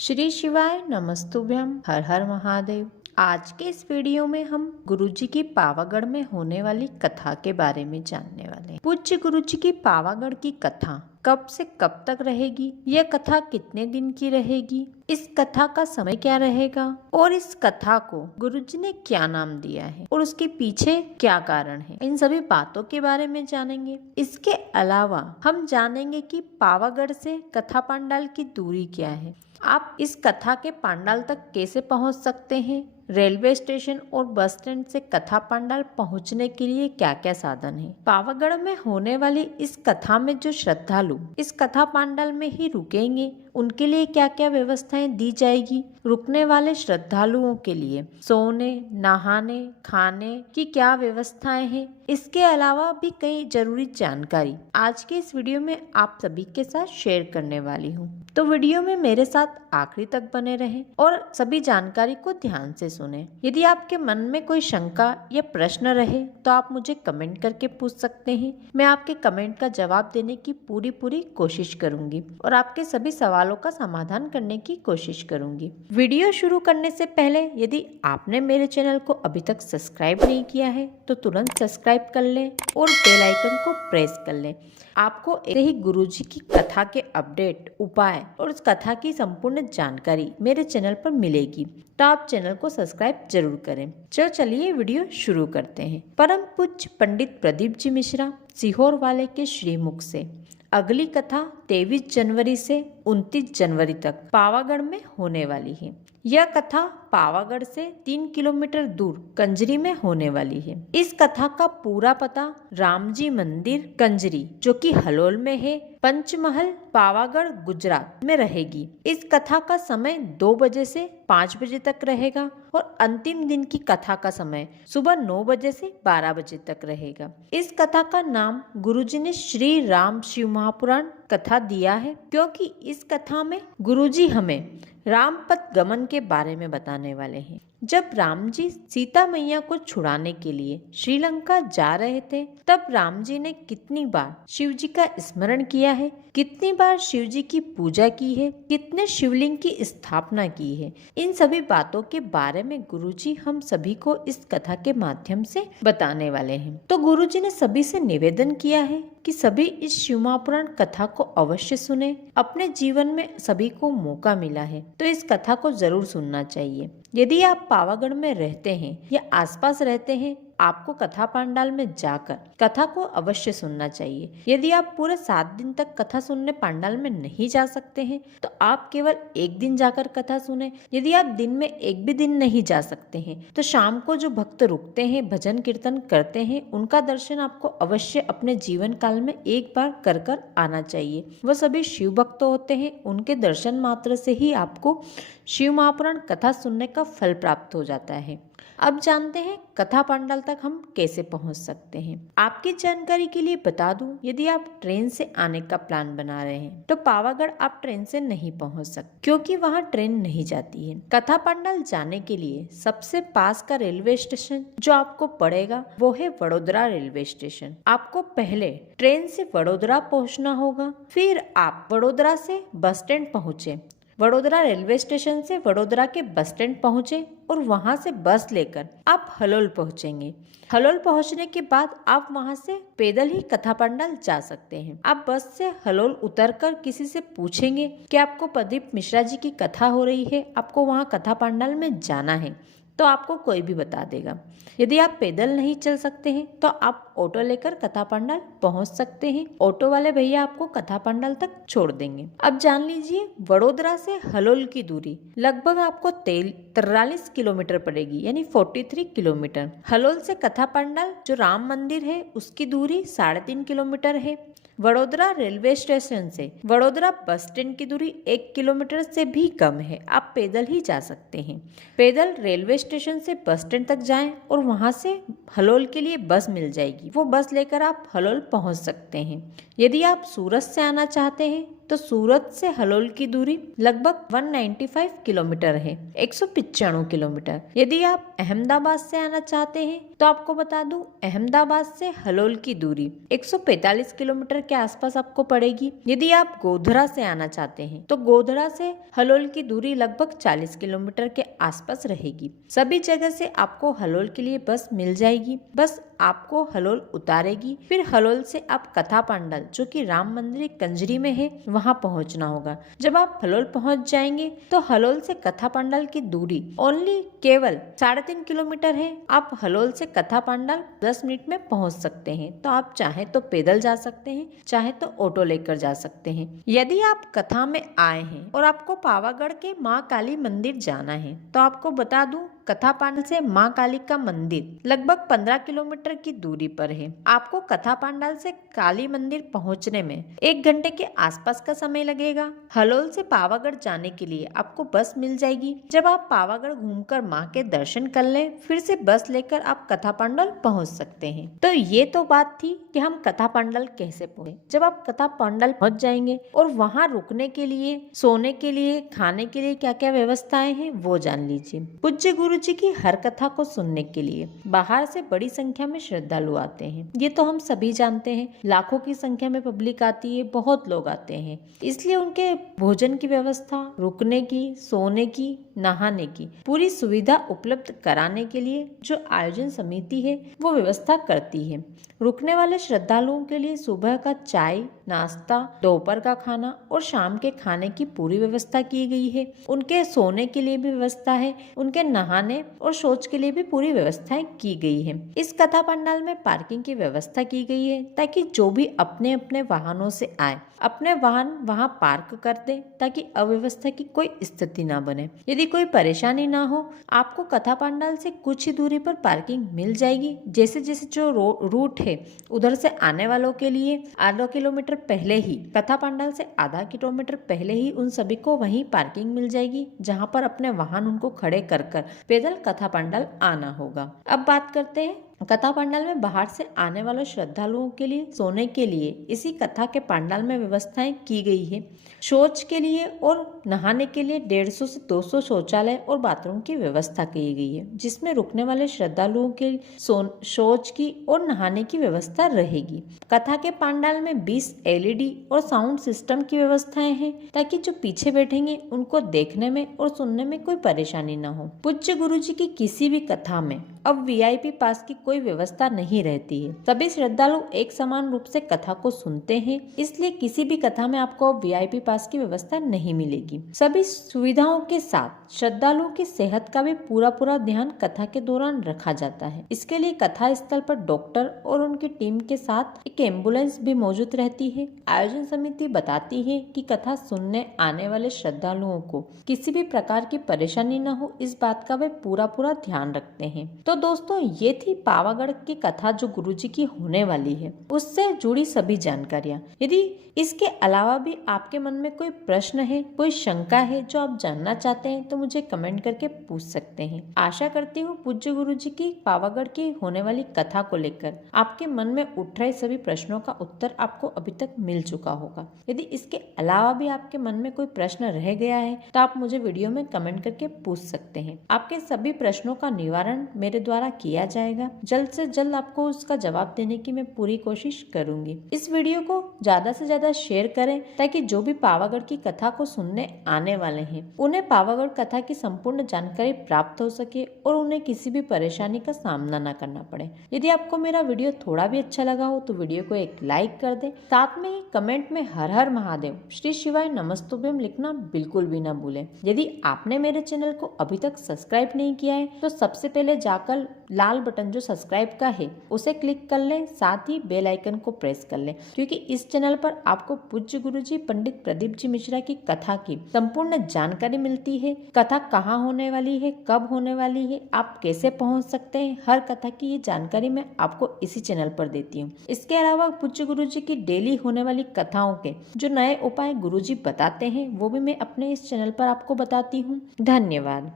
श्री शिवाय नमस्तुभ्यम। हर हर महादेव। आज के इस वीडियो में हम गुरुजी की पावागढ़ में होने वाली कथा के बारे में जानने वाले हैं। पूज्य गुरुजी की पावागढ़ की कथा कब से कब तक रहेगी, यह कथा कितने दिन की रहेगी, इस कथा का समय क्या रहेगा और इस कथा को गुरुजी ने क्या नाम दिया है और उसके पीछे क्या कारण है, इन सभी बातों के बारे में जानेंगे। इसके अलावा हम जानेंगे कि पावागढ़ से कथा पांडाल की दूरी क्या है, आप इस कथा के पांडाल तक कैसे पहुंच सकते हैं, रेलवे स्टेशन और बस स्टैंड से कथा पांडाल पहुंचने के लिए क्या क्या साधन है, पावागढ़ में होने वाली इस कथा में जो श्रद्धालु इस कथा पांडाल में ही रुकेंगे उनके लिए क्या क्या व्यवस्थाएं दी जाएगी, रुकने वाले श्रद्धालुओं के लिए सोने नहाने खाने की क्या व्यवस्थाएं हैं, इसके अलावा भी कई जरूरी जानकारी आज के इस वीडियो में आप सभी के साथ शेयर करने वाली हूँ। तो वीडियो में मेरे साथ आखिरी तक बने रहें और सभी जानकारी को ध्यान से सुने। यदि आपके मन में कोई शंका या प्रश्न रहे तो आप मुझे कमेंट करके पूछ सकते हैं। मैं आपके कमेंट का जवाब देने की पूरी कोशिश करूंगी और आपके सभी सवालों का समाधान करने की कोशिश करूंगी। वीडियो शुरू करने से पहले यदि आपने मेरे चैनल को अभी तक सब्सक्राइब नहीं किया है तो तुरंत सब्सक्राइब कर लें और बेल आइकन को प्रेस कर लें। आपको ऐसे ही गुरुजी की कथा के अपडेट, उपाय और उस कथा की संपूर्ण जानकारी मेरे चैनल पर मिलेगी, तो आप चैनल को सब्सक्राइब जरूर करें। चलिए वीडियो शुरू करते हैं। परम पूज्य पंडित प्रदीप जी मिश्रा सीहोर वाले के श्रीमुख से अगली कथा 23 जनवरी से 29 जनवरी तक पावागढ़ में होने वाली है। यह कथा पावागढ़ से 3 किलोमीटर दूर कंजरी में होने वाली है। इस कथा का पूरा पता रामजी मंदिर कंजरी जो कि हलोल में है, पंचमहल पावागढ़ गुजरात में रहेगी। इस कथा का समय 2 बजे से 5 बजे तक रहेगा और अंतिम दिन की कथा का समय सुबह 9 बजे से 12 बजे तक रहेगा। इस कथा का नाम गुरुजी ने श्री राम शिव महापुराण कथा दिया है क्योंकि इस कथा में गुरुजी हमें रामपथ गमन के बारे में बताने वाले हैं। जब राम जी सीता मैया को छुड़ाने के लिए श्रीलंका जा रहे थे तब राम जी ने कितनी बार शिव जी का स्मरण किया है, कितनी बार शिव जी की पूजा की है, कितने शिवलिंग की स्थापना की है, इन सभी बातों के बारे में गुरुजी हम सभी को इस कथा के माध्यम से बताने वाले हैं। तो गुरुजी ने सभी से निवेदन किया है कि सभी इस शिव महापुराण कथा को अवश्य सुने। अपने जीवन में सभी को मौका मिला है तो इस कथा को जरूर सुनना चाहिए। यदि आप पावागढ़ में रहते हैं या आसपास रहते हैं, आपको कथा पांडाल में जाकर कथा को अवश्य सुनना चाहिए। यदि आप पूरे 7 दिन तक कथा सुनने पांडाल में नहीं जा सकते हैं तो आप केवल एक दिन जाकर कथा सुने। यदि आप दिन में एक भी दिन नहीं जा सकते हैं तो शाम को जो भक्त रुकते हैं, भजन कीर्तन करते हैं, उनका दर्शन आपको अवश्य अपने जीवन काल में एक बार कर आना चाहिए। वह सभी शिव भक्त होते हैं, उनके दर्शन मात्र से ही आपको शिव महापुराण कथा सुनने का फल प्राप्त हो जाता है। अब जानते हैं कथा पांडाल तक हम कैसे पहुंच सकते हैं। आपकी जानकारी के लिए बता दूं, यदि आप ट्रेन से आने का प्लान बना रहे हैं तो पावागढ़ आप ट्रेन से नहीं पहुंच सकते क्योंकि वहां ट्रेन नहीं जाती है। कथा पांडाल जाने के लिए सबसे पास का रेलवे स्टेशन जो आपको पड़ेगा वो है वडोदरा रेलवे स्टेशन। आपको पहले ट्रेन से वडोदरा पहुँचना होगा, फिर आप वडोदरा से बस स्टैंड पहुँचे, वडोदरा रेलवे स्टेशन से वडोदरा के बस स्टैंड पहुंचे और वहां से बस लेकर आप हलोल पहुंचेंगे। हलोल पहुंचने के बाद आप वहां से पैदल ही कथा पांडाल जा सकते हैं। आप बस से हलोल उतरकर किसी से पूछेंगे कि आपको प्रदीप मिश्रा जी की कथा हो रही है, आपको वहां कथा पांडाल में जाना है, तो आपको कोई भी बता देगा। यदि आप पैदल नहीं चल सकते हैं तो आप ऑटो लेकर कथा पांडाल पहुंच सकते हैं। ऑटो वाले भैया आपको कथा पांडाल तक छोड़ देंगे। अब जान लीजिए वडोदरा से हलोल की दूरी लगभग आपको 43 किलोमीटर पड़ेगी, यानी 43 किलोमीटर। हलोल से कथा पांडाल जो राम मंदिर है उसकी दूरी 3.5 किलोमीटर है। वडोदरा रेलवे स्टेशन से वडोदरा बस स्टैंड की दूरी 1 किलोमीटर से भी कम है। आप पैदल ही जा सकते हैं। पैदल रेलवे स्टेशन से बस स्टैंड तक जाएं और वहां से हलोल के लिए बस मिल जाएगी, वो बस लेकर आप हलोल पहुंच सकते हैं। यदि आप सूरत से आना चाहते हैं तो सूरत से हलोल की दूरी लगभग 195 किलोमीटर है, 195 किलोमीटर। यदि आप अहमदाबाद से आना चाहते हैं तो आपको बता दूं, अहमदाबाद से हलोल की दूरी 145 किलोमीटर के आसपास आपको पड़ेगी। यदि आप गोधरा से आना चाहते हैं तो गोधरा से हलोल की दूरी लगभग 40 किलोमीटर के आसपास रहेगी। सभी जगह से आपको हलोल के लिए बस मिल जाएगी। बस आपको हलोल उतारेगी, फिर हलोल से आप कथा पांडाल, जो कि राम मंदिर कंजरी में है, वहां पहुंचना होगा। जब आप हलोल पहुंच जाएंगे तो हलोल से कथा पांडाल की दूरी ओनली केवल 3.5 किलोमीटर है। आप हलोल से कथा पांडाल 10 मिनट में पहुंच सकते हैं। तो आप चाहे तो पैदल जा सकते हैं, चाहे तो ऑटो लेकर जा सकते हैं। यदि आप कथा में आए हैं और आपको पावागढ़ के माँ काली मंदिर जाना है तो आपको बता दूं, कथा पांडाल से माँ काली का मंदिर लगभग 15 किलोमीटर की दूरी पर है। आपको कथा पांडाल से काली मंदिर पहुंचने में 1 घंटे के आसपास का समय लगेगा। हलोल से पावागढ़ जाने के लिए आपको बस मिल जाएगी। जब आप पावागढ़ घूमकर माँ के दर्शन कर लें, फिर से बस लेकर आप कथा पांडाल पहुंच सकते हैं। तो ये तो बात थी कि हम कथा पांडाल कैसे पहुंचे। जब आप कथा पांडाल पहुंच जाएंगे और वहां रुकने के लिए, सोने के लिए, खाने के लिए क्या क्या व्यवस्थाएं हैं वो जान लीजिए। पूज्य गुरु जी की हर कथा को सुनने के लिए बाहर से बड़ी संख्या में श्रद्धालु आते हैं। ये तो हम सभी जानते हैं, लाखों की संख्या में पब्लिक आती है, बहुत लोग आते हैं। इसलिए उनके भोजन की व्यवस्था, रुकने की, सोने की, नहाने की पूरी सुविधा उपलब्ध कराने के लिए जो आयोजन समिति है वो व्यवस्था करती है। रुकने वाले श्रद्धालुओं के लिए सुबह का चाय, नाश्ता, दोपहर का खाना और शाम के खाने की पूरी व्यवस्था की गई है। उनके सोने के लिए भी व्यवस्था है, उनके नहाने और शौच के लिए भी पूरी व्यवस्थाएं की गई है। इस कथा पंडाल में पार्किंग की व्यवस्था की गई है ताकि जो भी अपने अपने वाहनों से आए, अपने वाहन वहां पार्क कर दे ताकि अव्यवस्था की कोई स्थिति ना बने। यदि कोई परेशानी ना हो, आपको कथा पंडाल से कुछ ही दूरी पर पार्किंग मिल जाएगी। जैसे जैसे जो रूट है उधर से आने वालों के लिए आधा किलोमीटर पहले ही, कथा पंडाल से आधा किलोमीटर पहले ही उन सभी को वहीं पार्किंग मिल जाएगी, जहां पर अपने वाहन उनको खड़े कर पैदल कथा पंडाल आना होगा। अब बात करते हैं कथा पंडाल में बाहर से आने वाले श्रद्धालुओं के लिए सोने के लिए इसी कथा के पंडाल में व्यवस्थाएं की गई है। शौच के लिए और नहाने के लिए 150 से 200 शौचालय और बाथरूम की व्यवस्था की गई है, जिसमें रुकने वाले श्रद्धालुओं के शौच की और नहाने की व्यवस्था रहेगी। कथा के पंडाल में 20 LED और साउंड सिस्टम की व्यवस्थाएं हैं ताकि जो पीछे बैठेंगे उनको देखने में और सुनने में कोई परेशानी न हो। पूज्य गुरु जी की किसी भी कथा में अब VIP पास की कोई व्यवस्था नहीं रहती है। सभी श्रद्धालु एक समान रूप से कथा को सुनते हैं, इसलिए किसी भी कथा में आपको VIP पास की व्यवस्था नहीं मिलेगी। सभी सुविधाओं के साथ श्रद्धालुओं की सेहत का भी पूरा ध्यान कथा के दौरान रखा जाता है। इसके लिए कथा स्थल पर डॉक्टर और उनकी टीम के साथ एक एम्बुलेंस भी मौजूद रहती है। आयोजन समिति बताती है कि कथा सुनने आने वाले श्रद्धालुओं को किसी भी प्रकार की परेशानी न हो, इस बात का वे पूरा ध्यान रखते हैं। तो दोस्तों, ये थी पावागढ़ की कथा जो गुरुजी की होने वाली है, उससे जुड़ी सभी जानकारियां। यदि इसके अलावा भी आपके मन में कोई प्रश्न है, कोई शंका है जो आप जानना चाहते हैं तो मुझे कमेंट करके पूछ सकते हैं। आशा करती हूँ पूज्य गुरुजी की पावागढ़ की होने वाली कथा को लेकर आपके मन में उठ रहे सभी प्रश्नों का उत्तर आपको अभी तक मिल चुका होगा। यदि इसके अलावा भी आपके मन में कोई प्रश्न रह गया है तो आप मुझे वीडियो में कमेंट करके पूछ सकते हैं। आपके सभी प्रश्नों का निवारण मेरे द्वारा किया जाएगा। जल्द से जल्द आपको उसका जवाब देने की मैं पूरी कोशिश करूंगी। इस वीडियो को ज्यादा से ज्यादा शेयर करें ताकि जो भी पावागढ़ की कथा को सुनने आने वाले हैं उन्हें पावागढ़ कथा की संपूर्ण जानकारी प्राप्त हो सके और उन्हें किसी भी परेशानी का सामना न करना पड़े। यदि आपको मेरा वीडियो थोड़ा भी अच्छा लगा हो तो वीडियो को एक लाइक कर दे। साथ में ही कमेंट में हर हर महादेव, श्री शिवाय नमस्तुभ्यम लिखना बिल्कुल भी न भूलें। यदि आपने मेरे चैनल को अभी तक सब्सक्राइब नहीं किया है तो सबसे पहले जाकर लाल बटन जो सब्सक्राइब का है उसे क्लिक कर लें, साथ ही बेल आइकन को प्रेस कर लें, क्योंकि इस चैनल पर आपको पूज्य गुरुजी पंडित प्रदीप जी मिश्रा की कथा की संपूर्ण जानकारी मिलती है। कथा कहाँ होने वाली है, कब होने वाली है, आप कैसे पहुंच सकते हैं, हर कथा की ये जानकारी मैं आपको इसी चैनल पर देती हूँ। इसके अलावा पूज्य गुरुजी की डेली होने वाली कथाओं के जो नए उपाय गुरुजी बताते हैं वो भी मैं अपने इस चैनल पर आपको बताती हूँ। धन्यवाद।